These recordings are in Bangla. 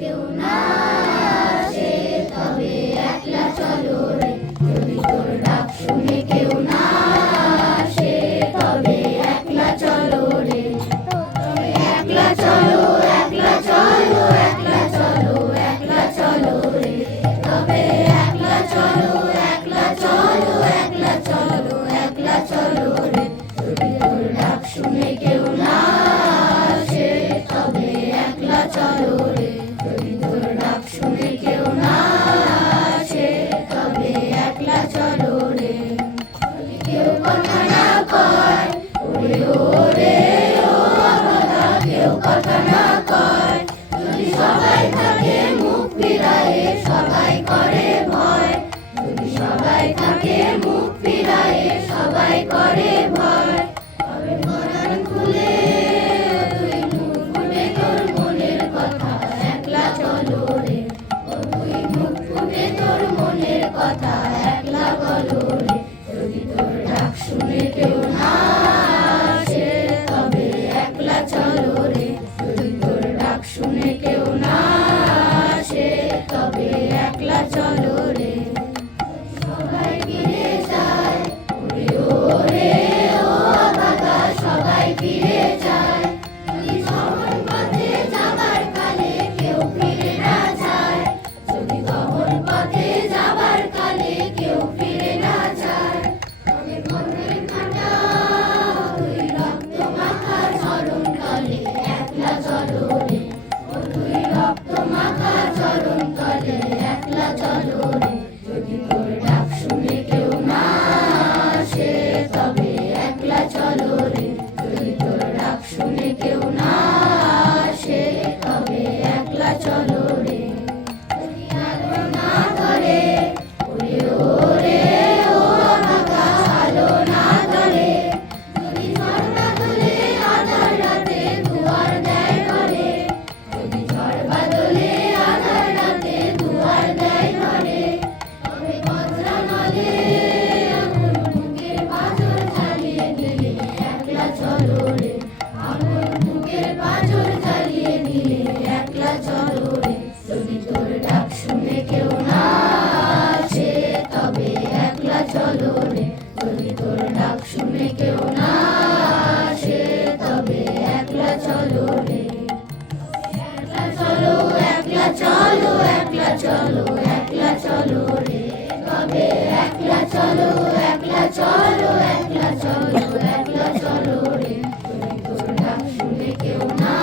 কেউ না আসে তবে একলা চলো রে, যদি তোর ডাক শুনে কেউ না আসে তবে একলা চলো রে, তবে একলা চলো, একলা চলো, একলা চলো, একলা চলো রে, তবে একলা চলো, একলা চলো, একলা চলো, একলা চলো রে, যদি তোর ডাক শুনে কেউ না আসে তবে একলা চলো রে, যদি তোর ডাক শুনে কেউ না আসে তবে একলা চলো রে। যদি কেউ কথা না কয় ওরে ওরে ও আবাদা, কেউ কথা না কয়, যদি সবাই থাকে মুখ ফিরায়ে সবাই করে ভয়, যদি সবাই থাকে মুখ ফিরায়ে সবাই করে ভয়, তবে পরাণ খুলে তুই মুখ ফুটে তোর মনের কথা একলা চলো রে, ও তুই মুখ ফুটে তোর মনের কথা একলা বলো রে, যদি তোর ডাক শুনে কেউ না আসে তবে একলা চলো রে, যদি তোর ডাক শুনে কেউ না আসে তবে একলা চলো রে। সবাই ফিরে যায় ওরে ওরে ও আবাদা, সবাই ফিরে যায়, যদি গমন পথে যাবার কালে কেউ ফিরে না যায়, যদি গমন পথে যাবার কালে কেউ ফিরে না যায়, তবে মনের কাঁটা তুই রক্ত মাখা চরণ তলে একলা চলো রে, ও তুই রক্ত মাখা চরণ তলে একলা চলো রে, যদি তোর ডাক শুনে কেউ না আসে তবে একলা চলো রে, যদি তোর ডাক শুনে কেউ না আসে তবে একলা চলো রে। যদি আলো না ধরে ওরে ওরে ও আবাদা, আলো না ধরে, যদি ঝড় বাদলে আধার রাতে দুয়ার দেয় ঘরে, যদি ঝড় বাদলে আধার রাতে দুয়ার দেয় ঘরে, তবে বজ্রা নলে আঙুল বুকের পাঁজর জ্বালিয়ে দিলে একলা চলো রে, আঙুল বুকের পাঁজর জ্বালিয়ে দিলে একলা চলো রে, যদি তোর ডাক শুনে কেউ না আসে তবে একলা চলো রে, যদি তোর ডাক শুনে কেউ না আসে তবে একলা চলো রে। একলা চলো, একলা চলো, একলা চলো, একলা চলো রে, তবে একলা চলো, একলা চলো, একলা চলো, একলা চলো রে, যদি তোর ডাক শুনে কেউ না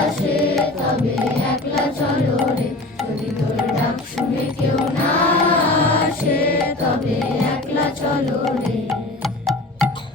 আসে তবে একলা চলো রে, যদি তোর ডাক শুনে কেউ না আসে তবে একলা চলো রে।